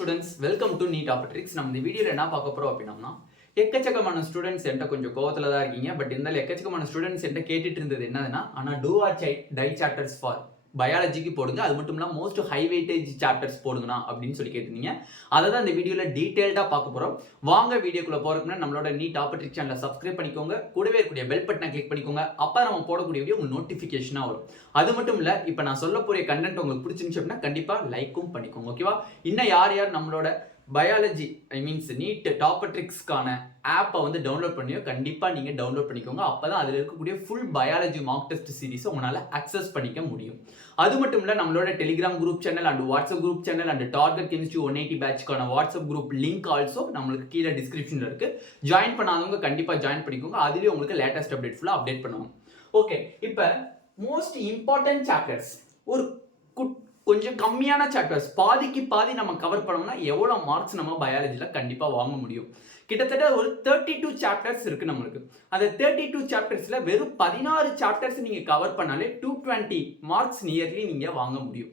Students welcome to NEET ஆப்ட்ரிக்ஸ். நம்ம இந்த வீடியோவில் என்ன பார்க்க போகிறோம் அப்படின்னா, எக்கச்சக்கமான ஸ்டூடெண்ட்ஸ் என்கிட்ட கொஞ்சம் கோவத்தில் தான் இருக்கீங்க. பட் இருந்தாலும் எக்கச்சக்கமான ஸ்டூடெண்ட்ஸ் என்கிட்ட கேட்டுட்டு இருந்தது என்னதுன்னா, ஆனால் do or die chapters for பயாலஜிக்கு போடுங்க, அது மட்டும் இல்லாமல் மோஸ்ட் ஹை வெயிட்டேஜ் சாப்டர்ஸ் போடுங்கண்ணா அப்படின்னு சொல்லி கேட்டிருந்தீங்க. அதை தான் இந்த வீடியோவில் டீட்டெயில்டாக பார்க்க போகிறோம். வாங்க வீடியோக்குள்ளே போகிறதுக்குன்னா நம்மளோட நீட் ஆப்ட்ரிக்ஸ் சேனலை சப்ஸ்கிரைப் பண்ணிக்கோங்க, கூடவே இருக்கக்கூடிய பெல் பட்டனை கிளிக் பண்ணிக்கோங்க. அப்போ நம்ம போடக்கூடிய வீடியோ உங்களுக்கு நோட்டிஃபிகேஷனாக வரும். அது மட்டும் இல்லை, இப்போ நான் சொல்ல போகிற கண்டென்ட் உங்களுக்கு பிடிச்சிருந்துச்சு அப்படின்னா கண்டிப்பாக லைக்கும் பண்ணிக்கோங்க. ஓகேவா? இன்னும் யார் நம்மளோட பயாலஜி மீன்ஸ் நீட் டாப்ட்ரிக்ஸ்க்கான ஆப்பை வந்து டவுன்லோட் பண்ணியோ கண்டிப்பாக நீங்கள் டவுன்லோட் பண்ணிக்கோங்க. அப்போ தான் அதில் இருக்கக்கூடிய ஃபுல் பயாலஜி மார்க் டெஸ்ட் சீரிஸை உங்களால் அக்சஸ் பண்ணிக்க முடியும். அது மட்டும் இல்லை, நம்மளோட Telegram group channel and WhatsApp group channel and target chemistry 180 பேட்ச்க்கான வாட்ஸ்அப் குரூப் லிங்க் ஆல்சோ நம்மளுக்கு கீழே டிஸ்கிரிப்ஷனில் இருக்குது. ஜாயின் பண்ணாதவங்க கண்டிப்பாக ஜாயின் பண்ணிக்கோங்க. அதுலேயும் உங்களுக்கு லேட்டஸ்ட் அப்டேட் ஃபுல்லாக அப்டேட் பண்ணுவாங்க. ஓகே, இப்போ மோஸ்ட் இம்பார்ட்டன்ட் சாப்டர்ஸ், ஒரு கொஞ்சம் கம்மியான சாப்டர்ஸ், பாதிக்கு பாதி நம்ம கவர் பண்ணோம்னா எவ்வளோ மார்க்ஸ் நம்ம பயாலஜியில் கண்டிப்பாக வாங்க முடியும்? கிட்டத்தட்ட ஒரு 32 சாப்டர்ஸ் இருக்கு நம்மளுக்கு. அந்த 32 சாப்டர்ஸ்ல வெறும் 16 சாப்டர்ஸ் நீங்க கவர் பண்ணாலே 220 மார்க்ஸ் நியர்லி நீங்க வாங்க முடியும்.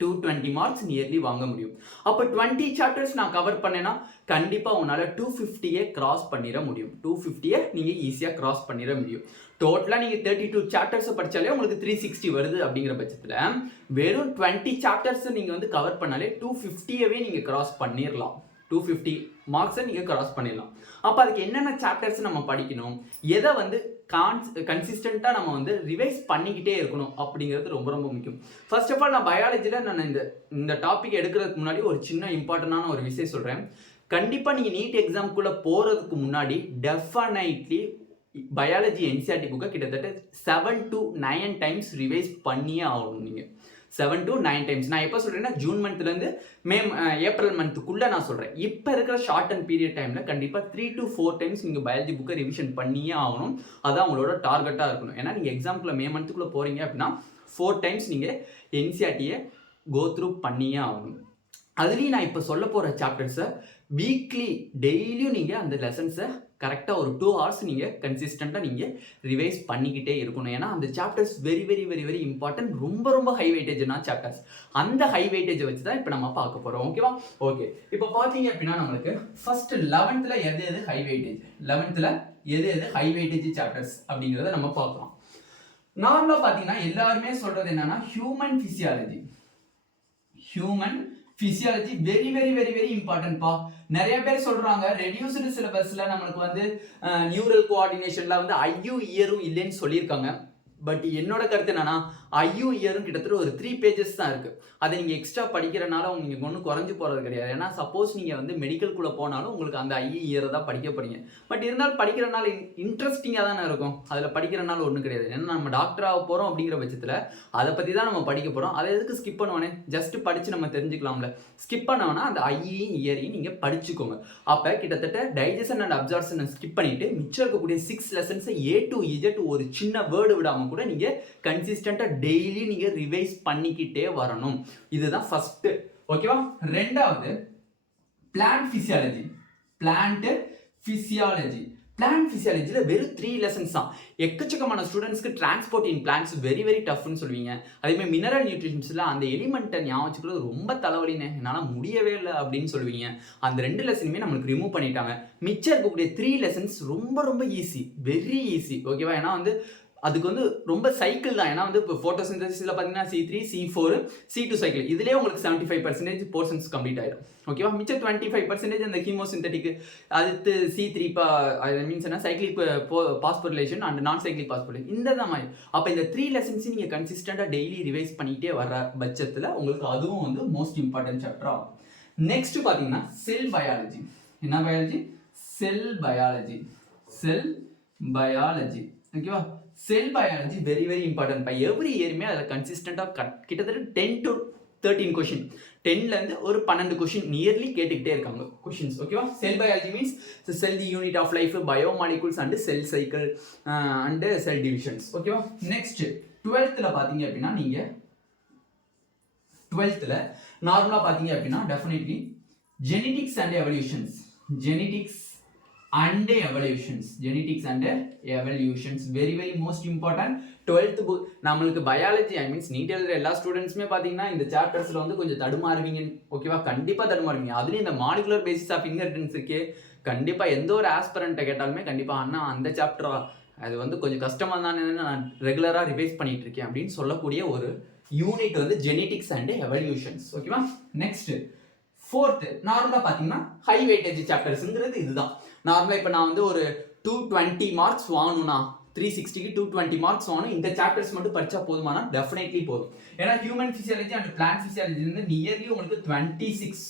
220 மார்க்ஸ் நியர்லி வாங்க முடியும். அப்போ 20 சாப்டர்ஸ் நான் கவர் பண்ணேன்னா கண்டிப்பா உன்னால 250 கிராஸ் பண்ணிட முடியும். 250 நீங்க ஈஸியா கிராஸ் பண்ணிட முடியும். டோட்டலா நீங்க 32 சாப்டர்ஸ் படிச்சாலே உங்களுக்கு 360 வருது. அப்படிங்கிற பட்சத்துல வெறும் 20 சாப்டர்ஸ் நீங்க வந்து கவர் பண்ணாலே 250வே நீங்க கிராஸ் பண்ணிடலாம். 250 மார்க்ஸை நீங்கள் கிராஸ் பண்ணிடலாம். அப்போ அதுக்கு என்னென்ன சாப்டர்ஸ் நம்ம படிக்கணும், எதை வந்து கன்சிஸ்டண்ட்டாக நம்ம வந்து ரிவைஸ் பண்ணிக்கிட்டே இருக்கணும் அப்படிங்கிறது ரொம்ப ரொம்ப முக்கியம். ஃபர்ஸ்ட் ஆஃப் ஆல், நான் பயாலஜியில் நான் இந்த டாபிக் எடுக்கிறதுக்கு முன்னாடி ஒரு சின்ன இம்பார்ட்டண்டான ஒரு விஷயம் சொல்கிறேன். கண்டிப்பாக நீங்கள் நீட் எக்ஸாம்குள்ளே போகிறதுக்கு முன்னாடி டெஃபினைட்லி பயாலஜி என்சிஆர்டி புக்கை கிட்டத்தட்ட 7 to 9 டைம்ஸ் ரிவைஸ் பண்ணியே ஆகணும். நீங்கள் 7 to 9 டைம்ஸ். நான் எப்போ சொல்கிறேன்னா, ஜூன் மந்த்லேருந்து ஏப்ரல் மந்த்துக்குள்ளே நான் சொல்கிறேன். இப்போ இருக்கிற ஷார்ட் அண்ட் பீரியட் டைமில் கண்டிப்பாக 3 to 4 டைம்ஸ் நீங்கள் பயாலஜி புக்கை ரிவிஷன் பண்ணியே ஆகணும். அதான் உங்களோட டார்கெட்டாக இருக்கணும். ஏன்னா நீங்கள் எக்ஸாம்குள்ளே மந்த்துக்குள்ளே போகிறீங்க அப்படின்னா 4 டைம்ஸ் நீங்கள் என்சிஆர்டியை கோ த்ரூ பண்ணியே ஆகணும். அதுலேயும் நான் இப்போ சொல்ல போகிற சாப்டர்ஸை வீக்லி டெய்லியும் நீங்கள் அந்த லெசன்ஸை கரெக்டாக ஒரு 2 hours நீங்கள் கன்சிஸ்டண்ட்டாக நீங்கள் ரிவைஸ் பண்ணிக்கிட்டே இருக்கணும். ஏன்னா அந்த chapters very very very very important. ரொம்ப ரொம்ப ஹை வெயிட்டேஜ்னா சாப்டர்ஸ். அந்த ஹை வெயிட்டேஜை வச்சு தான் இப்போ நம்ம பார்க்க போகிறோம். ஓகேவா? ஓகே, இப்போ பார்த்தீங்க அப்படின்னா நம்மளுக்கு ஃபர்ஸ்ட் 11th எது ஹை வெயிட்டேஜ், 11th எது ஹை வெயிட்டேஜ் சாப்டர்ஸ் அப்படிங்கிறத நம்ம பார்க்கலாம். நார்மலாக பார்த்தீங்கன்னா எல்லாருமே சொல்கிறது என்னன்னா, human physiology very very very very important பா. நிறைய பேர் சொல்றாங்க ரெடியூஸ்டு சிலபஸ்ல நம்மளுக்கு வந்து நியூரல் கோஆர்டினேஷன்ல வந்து ஐயும் இயரும் இல்லைன்னு சொல்லியிருக்காங்க. பட் என்னோட கருத்து என்னன்னா, ஐயும் இயரும் கிட்டத்தட்ட ஒரு 3 pages தான் இருக்கு. அதை நீங்க எக்ஸ்ட்ரா படிக்கிறனால உங்களுக்கு ஒன்றும் குறைஞ்சு போறது கிடையாது. ஏன்னா சப்போஸ் நீங்க வந்து மெடிக்கல்குள்ள போனாலும் உங்களுக்கு அந்த ஐயும் இயரை தான் படிக்க போறீங்க. பட் இருந்தாலும் படிக்கிறனால இன்ட்ரெஸ்டிங்காக தானே இருக்கும். அதில் படிக்கிறனால ஒன்றும் கிடையாது. ஏன்னா நம்ம டாக்டராக போறோம் அப்படிங்கிற பட்சத்தில் அதை பற்றி தான் நம்ம படிக்க போறோம். அதை எதுக்கு ஸ்கிப் பண்ணுவானே, ஜஸ்ட் படிச்சு நம்ம தெரிஞ்சுக்கலாம்ல. ஸ்கிப் பண்ணோம்னா அந்த ஐயும் இயரையும் நீங்க படிச்சுக்கோங்க. அப்போ கிட்டத்தட்ட டைஜஷன் அண்ட் அப்சார்ப்ஷனை ஸ்கிப் பண்ணிட்டு மிச்சம் இருக்கக்கூடிய 6 லெசன்ஸை A to Z ஒரு சின்ன வேர்டு விடாம கூட நீங்க கன்சிஸ்டண்டா டெய்லி நீங்க ரிவைஸ் பண்ணிக்கிட்டே வரணும். இதுதான் ஃபர்ஸ்ட். ஓகேவா? ரெண்டாவது பிளான்ட் ஃபிசியாலஜியில் வெறும் 3 லெசன்ஸ் தான். எக்கச்சக்கமான ஸ்டூடெண்ட்ஸ்க்கு டிரான்ஸ்போர்ட் இன் பிளான்ட்ஸ் வெரி வெரி டஃப்னு சொல்லுவீங்க. அதேமாதிரி மினரல் நியூட்ரிஷன்ஸில் அந்த எலிமெண்ட்டை ஞாபகம் வச்சுக்கிறது ரொம்ப தலைவலினே, என்னால் முடியவே இல்லை அப்படின்னு சொல்லுவீங்க. அந்த 2 லெசனுமே நம்மளுக்கு ரிமூவ் பண்ணிட்டாங்க. மிச்சம் இருக்கக்கூடிய 3 லெசன்ஸ் ரொம்ப ரொம்ப ஈஸி, வெரி ஈஸி. ஓகேவா? ஏன்னா வந்து அதுக்கு வந்து ரொம்ப சைக்கிள் தான். ஏன்னா வந்து இப்போ ஃபோட்டோசிந்தசிஸில் பார்த்தீங்கன்னா C3 C4 C2 சைக்கிள். இதுலேயே உங்களுக்கு 75% போர்ஷன்ஸ் கம்ப்ளீட் ஆயிடும். ஓகேவா? மிச்சம் 25% அந்த ஹீமோசிந்தட்டிக், அடுத்து C3 மீன்ஸ் என்ன, சைக்கிளிக் பாஸ்போரிலேஷன் அண்ட் நான் சைக்கிளிக் பாஸ்போரிலேஷன், இந்த தான் மாதிரி. அப்போ இந்த 3 லெசன்ஸையும் நீங்கள் கன்சிஸ்டண்டாக டெய்லி ரிவைஸ் பண்ணிக்கிட்டே வர பட்சத்தில் உங்களுக்கு அதுவும் வந்து மோஸ்ட் இம்பார்ட்டன்ட் சாப்டர் ஆகும். நெக்ஸ்ட் பார்த்தீங்கன்னா செல் பயாலஜி. என்ன பயாலஜி? Cell biology. ஓகேவா? Cell biology very very important. By every இயருமே அதில் கன்சிஸ்டண்டாக கிட்டத்தட்ட 10 to 13 கொஷின், 10லேருந்து ஒரு 12 கொஷின் நியர்லி கேட்டுக்கிட்டே இருக்காங்க கொஷின்ஸ். ஓகேவா? Cell biology means cell the unit of life, biomolecules and cell cycle and cell divisions. ஓகேவா? நெக்ஸ்ட் 12th பார்த்தீங்க அப்படின்னா, நீங்கள் 12th நார்மலாக பார்த்தீங்க அப்படின்னா definitely genetics and evolutions genetics and evolutions very very most important. Twelfth book நம்மளுக்கு biology NEET எழுதுற எல்லா ஸ்டூடெண்ட்ஸுமே பார்த்தீங்கன்னா இந்த சாப்டர்ஸில் வந்து கொஞ்சம் தடுமாறுவீங்க. ஓகேவா, கண்டிப்பாக தடுமாறுவீங்க. அதுலேயும் இந்த மாலிகுலர் பேசிஸ் ஆஃப் இன்ஹெரிட்டன்ஸ் இருக்கே, கண்டிப்பாக எந்த ஒரு ஆஸ்பிரண்ட்டை கேட்டாலுமே கண்டிப்பாக அண்ணா அந்த சாப்டரா அது வந்து கொஞ்சம் கஷ்டமாக தானே நான் ரெகுலராக ரிவைஸ் பண்ணிட்டு இருக்கேன் அப்படின்னு சொல்லக்கூடிய ஒரு யூனிட் வந்து ஜெனெடிக்ஸ் அண்ட் எவல்யூஷன்ஸ். ஓகேவா, நெக்ஸ்ட் ஃபோர்த்து நார்மலாக பார்த்தீங்கன்னா ஹை வெயிட்டேஜ் சாப்டர்ஸுங்கிறது இதுதான். நார்மலாக இப்போ நான் வந்து ஒரு 220 மார்க்ஸ் வாங்கணும்னா 360க்கு 220 மார்க்ஸ் வாங்கணும், இந்த சாப்டர்ஸ் மட்டும் படித்தா போதுமானா டெஃபினெட்லி போதும். ஏன்னா human physiology and plant physiology வந்து நியர்லி உங்களுக்கு 26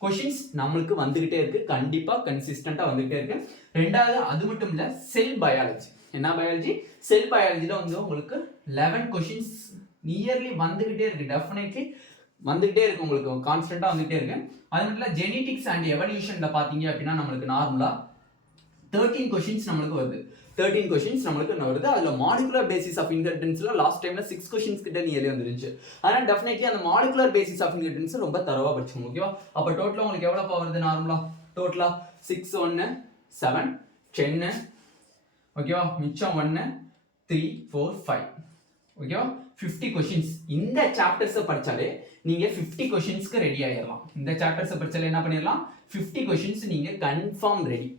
கொஷின்ஸ் நம்மளுக்கு வந்துகிட்டே இருக்கு, கண்டிப்பாக கன்சிஸ்டண்டாக வந்துகிட்டே இருக்கு. ரெண்டாவது அது மட்டும் இல்லை, செல் பயாலஜி. என்ன பயாலஜி? செல் பயாலஜியில் வந்து உங்களுக்கு 11 கொஷின்ஸ் நியர்லி வந்துகிட்டே இருக்கு, டெஃபினெட்லி வந்துகிட்டே இருக்கு, உங்களுக்கு கான்ஸ்டன்டா வந்துகிட்டே இருக்கு. அது மட்டும் இல்லை ஜெனெடிக்ஸ் அண்ட் எவல்யூஷன்ல பார்த்தீங்க அப்படின்னா நம்மளுக்கு நார்மலா 13 கொஷின்ஸ் நம்மளுக்கு வருது. 13 கொஷின்ஸ் நம்மளுக்கு வருது. அதில் மாலிகுலர் பேசிஸ் ஆஃப் இன்ஹெரிட்டன்ஸ்ல லாஸ்ட் டைம்ல 6 கொஷின்ஸ் கிட்ட நியர்லி வந்துருச்சு. அதனால் டெஃபினெட்லி அந்த மாலிகுலர் பேசிஸ் ஆஃப் இன்ஹெரிட்டன்ஸ் ரொம்ப தரவா படிச்சுக்கணும். ஓகேவா, அப்போ டோட்டலாக உங்களுக்கு எவ்வளோ வருது? நார்மலா டோட்டலா 6 1 7 10. ஓகேவா, மிச்சம் 1 3 4 5. ஓகேவா, 50 கொஷின்ஸ். இந்த சாப்டர்ஸை படிச்சாலே நீங்க 50 கொஷின்ஸ்க்கு ரெடி ஆயிடலாம். இந்த சாப்டர்ஸை படிச்சாலே என்ன பண்ணிடலாம், 50 கொஷின்ஸ் நீங்க கன்ஃபார்ம் ரெடி.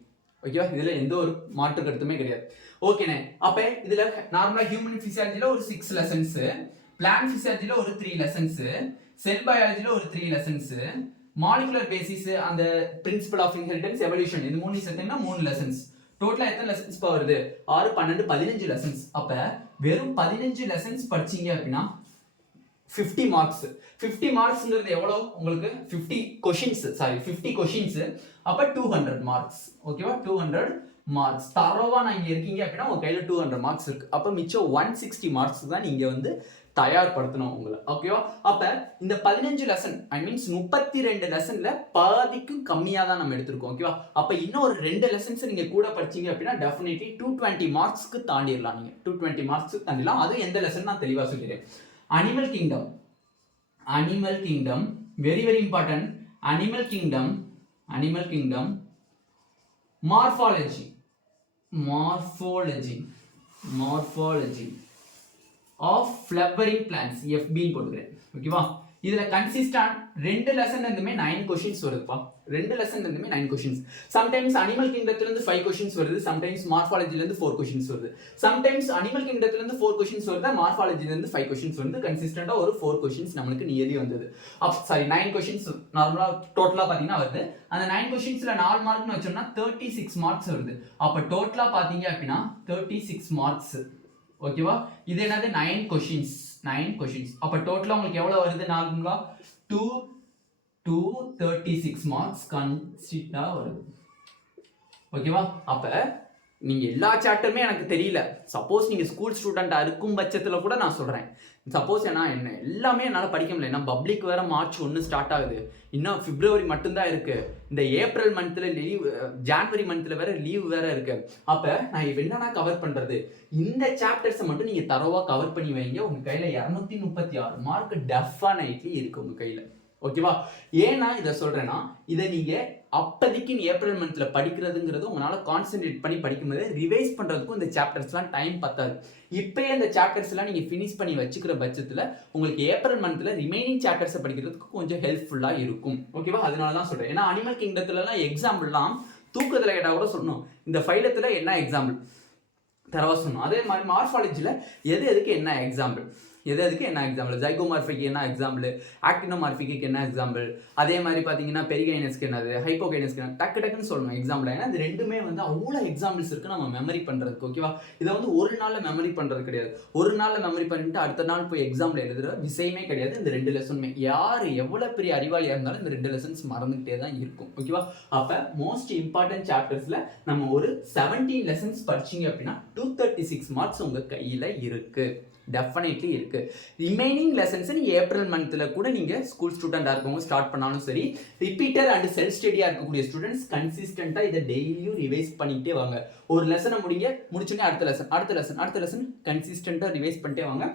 ஓகேவா, இதுல எந்த ஒரு மாற்று கருத்துமே கிடையாது. ஓகேண்ணே, அப்ப இதுல நார்மலா ஹியூமன் பிசியாலஜில ஒரு 6 லெசன்ஸ், பிளான்ட் பிசியாலஜில ஒரு 3 லெசன்ஸ், செல் பயாலஜில ஒரு 3 லெசன்ஸ், மாலிகுலர் பேசிஸ் அந்த பிரின்சிபல் ஆஃப் இன்ஹெரிட்டன்ஸ் எவல்யூஷன் இது 3 சேர்த்தீங்கன்னா 3 லெசன்ஸ். டோட்டலா எத்தனை லெசன்ஸ் வருது? 6 12 15 லெசன்ஸ். அப்ப வெறும் 15 லெசன்ஸ் படிச்சீங்க அப்படின்னா 50 மார்க்ஸ். 50 மார்க்ஸ்ங்கிறது எவ்வளோ உங்களுக்கு? 50 கொஷின்ஸ். அப்ப 200 மார்க்ஸ். ஓகேவா, 200 மார்க்ஸ் தரவா நான் இங்க இருக்கீங்க அப்படின்னா உங்க கையில 200 மார்க்ஸ் இருக்கு. அப்ப மிச்சம் 160 மார்க்ஸ் தான் நீங்க வந்து தயார்படுத்தணும் உங்களை. ஓகேவா, அப்ப இந்த 15 லெசன் 32 லெசன்ல பாதிக்கும் கம்மியா தான் நம்ம எடுத்திருக்கோம். ஓகேவா, அப்ப இன்னும் ஒரு 2 லெசன்ஸ் நீங்க கூட படிச்சீங்க அப்படின்னா டெஃபினெட்லி 220 மார்க்ஸ்க்கு தாண்டிடலாம். நீங்க 220 மார்க்ஸ்க்கு தாண்டிடலாம். அது எந்த லெசன் நான் தெளிவா சொல்லிடுறேன். Animal kingdom very very important. Animal kingdom morphology of flowering plants FB போட்டுக்கிறேன். ஓகேவா, இதுல கன்சிஸ்டன்ட் 2 லெசன்ல இருந்துமே 9 கொஷின்ஸ் வருதுப்பா. 2 லெசன்ல இருந்துமே 9 கொஷின்ஸ். சம்டைம்ஸ் அனிமல் கிங்டத்துல இருந்து 5 கொஷின்ஸ் வருது, சம்டைம்ஸ் மார்ஃபாலஜில இருந்து 4 கொஷின்ஸ் வருது, சம்டைம்ஸ் அனிமல் கிங்டத்துல இருந்து 4 கொஷின்ஸ் வருது, மார்ஃபாலஜில இருந்து 5 கொஷின்ஸ் வந்து கன்சிஸ்டன்டா ஒரு 4 கொஷின்ஸ் நம்மளுக்கு நியர்லி வந்தது. 9 கொஷின்ஸ் நார்மலா டோட்டலா பாத்தீங்கன்னா வருது. அந்த 9 கொஷின்ஸ்ல 4 மார்க்னு வச்சோம்னா 36 மார்க்ஸ் வருது. அப்ப டோட்டலா பாத்தீங்க அப்படின்னா 36 மார்க்ஸ். ஓகேவா, இது என்னது 9 கொஷின்ஸ். அப்ப டோட்டலா உங்களுக்கு எவ்வளவு வருது? நார்மலா 36 மார்க்ஸ் கன்சிஸ்டா வருது. ஓகேவா, அப்ப நீங்க எல்லா சாப்டருமே எனக்கு தெரியல, சப்போஸ் நீங்க ஸ்கூல் ஸ்டூடெண்டா இருக்கும் பட்சத்துல கூட நான் சொல்றேன், சப்போஸ் என்ன எல்லாமே என்னால் படிக்க முடியல. ஏன்னா பப்ளிக் வேற March 1 ஸ்டார்ட் ஆகுது, இன்னும் February மட்டும்தான் இருக்கு, இந்த ஏப்ரல் மந்த்ல லீவ், ஜான்வரி மந்த்ல வேற லீவ் வேற இருக்கு. அப்ப நான் என்னன்னா கவர் பண்றது? இந்த சாப்டர்ஸை மட்டும் நீங்க தரவா கவர் பண்ணி வைங்க. உங்க கையில 236 மார்க் டெஃபினெட்லி இருக்கு உங்க கையில. ஓகேவா, ஏன்னா இதை சொல்றேன்னா, இதை நீங்க அப்போதைக்கு ஏப்ரல் மந்த்ல படிக்கிறதுங்கிறது உங்களால கான்சென்ட்ரேட் பண்ணி படிக்கும்போது ரிவைஸ் பண்றதுக்கும் இந்த சாப்டர்ஸ்லாம் டைம் பத்தாது. இப்பயே இந்த சாப்டர்ஸ் எல்லாம் நீங்க ஃபினிஷ் பண்ணி வச்சுக்கிற பட்சத்துல உங்களுக்கு ஏப்ரல் மந்த்ல ரிமைனிங் சாப்டர்ஸை படிக்கிறதுக்கு கொஞ்சம் ஹெல்ப்ஃபுல்லா இருக்கும். ஓகேவா, அதனால தான் சொல்றேன். ஏன்னா அனிமல் கிங்டத்துல எல்லாம் எக்ஸாம்பிள்லாம் தூக்கத்துல கேட்டா கூட சொல்லணும், இந்த ஃபைலத்துல என்ன எக்ஸாம்பிள் தரவா சொல்லணும். அதே மாதிரி மார்ஃபாலஜில எதுக்கு என்ன எக்ஸாம்பிள், ஜைகோமார்பிக் என்ன எக்ஸாம்பிள், ஆக்டினோமார்பிக்கு என்ன எக்ஸாம்பிள், அதே மாதிரி பார்த்தீங்கன்னா பெரிகைனஸ்க்கு என்னது, ஹைப்போகைனஸ்க்கு என்ன, டக்குன்னு சொல்லணும் எக்ஸாம்பிள். ஏன்னா இது ரெண்டுமே வந்து அவ்வளோ எக்ஸாம்பிள்ஸ் இருக்கு நம்ம மெமரி பண்றதுக்கு. ஓகேவா, இதை வந்து ஒரு நாள்ல மெமரி பண்றது கிடையாது. ஒரு நாள்ல மெமரி பண்ணிட்டு அடுத்த நாள் போய் எக்ஸாம்ல எழுதுற விஷயமே கிடையாது. இந்த 2 லெசனுமே யார் எவ்வளவு பெரிய அறிவாளியா இருந்தாலும் இந்த 2 லெசன்ஸ் மறந்துகிட்டே தான் இருக்கும். ஓகேவா, அப்ப மோஸ்ட் இம்பார்ட்டன்ட் சாப்டர்ஸ்ல நம்ம ஒரு 17 லெசன்ஸ் படிச்சீங்க அப்படின்னா 236 மார்க்ஸ் உங்க கையில இருக்கு, டெஃபினெட்லி இருக்கு. ரிமைனிங் லெசன்ஸ் நீங்க ஏப்ரல் மந்த்ல கூட நீங்க ஸ்கூல் ஸ்டூடெண்டா இருக்கவங்க ஸ்டார்ட் பண்ணாலும் சரி, ரிப்பீட்டர் அண்ட் செல்ஃப் ஸ்டடியா இருக்கக்கூடிய ஸ்டூடெண்ட்ஸ் கன்சிஸ்டன்டா இதை டெய்லியும் ரிவைஸ் பண்ணிட்டே வாங்க. ஒரு லெசனை முடிச்சோடனே அடுத்த லெசன் கன்சிஸ்டன்டா ரிவைஸ் பண்ணிட்டே வாங்க.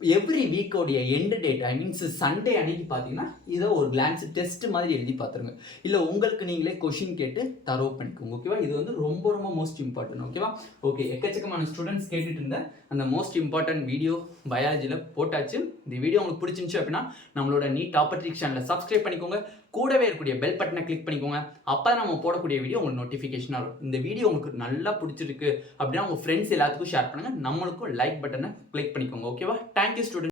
எவ்ரி வீக்கோடைய end date I means Sunday அன்னைக்கு பார்த்தீங்கன்னா இதை ஒரு கிளான்ஸ் டெஸ்ட் மாதிரி எழுதி பார்த்துருங்க. இல்லை உங்களுக்கு நீங்களே கொஷின் கேட்டு தரவு பண்ணிக்கோங்க. ஓகேவா? இது வந்து ரொம்ப ரொம்ப மோஸ்ட் இம்பார்ட்டன்ட். ஓகேவா? ஓகே, எக்கச்சக்கமான ஸ்டூடெண்ட்ஸ் கேட்டுட்டு இருந்த அந்த மோஸ்ட் இம்பார்ட்டன்ட் வீடியோ பயாலஜியில் போட்டாச்சு. இந்த வீடியோ உங்களுக்கு பிடிச்சிருந்துச்சு அப்படின்னா நம்மளோட நீட் டாப்பர் ட்ரிக்ஸ் சேனலை சப்ஸ்கிரைப் பண்ணிக்கோங்க. கூடவே இருக்கக்கூடிய பெல் பட்டனை கிளிக் பண்ணிக்கோங்க. அப்போ நம்ம போடக்கூடிய வீடியோ உங்களுக்கு நோட்டிஃபிகேஷனாக வரும். இந்த வீடியோ உங்களுக்கு நல்லா பிடிச்சிருக்கு அப்படின்னா உங்கள் ஃப்ரெண்ட்ஸ் எல்லாத்துக்கும் ஷேர் பண்ணுங்கள். நம்மளுக்கும் லைக் பட்டனை கிளிக் பண்ணிக்கோங்க. ஓகேவா? Thank you student.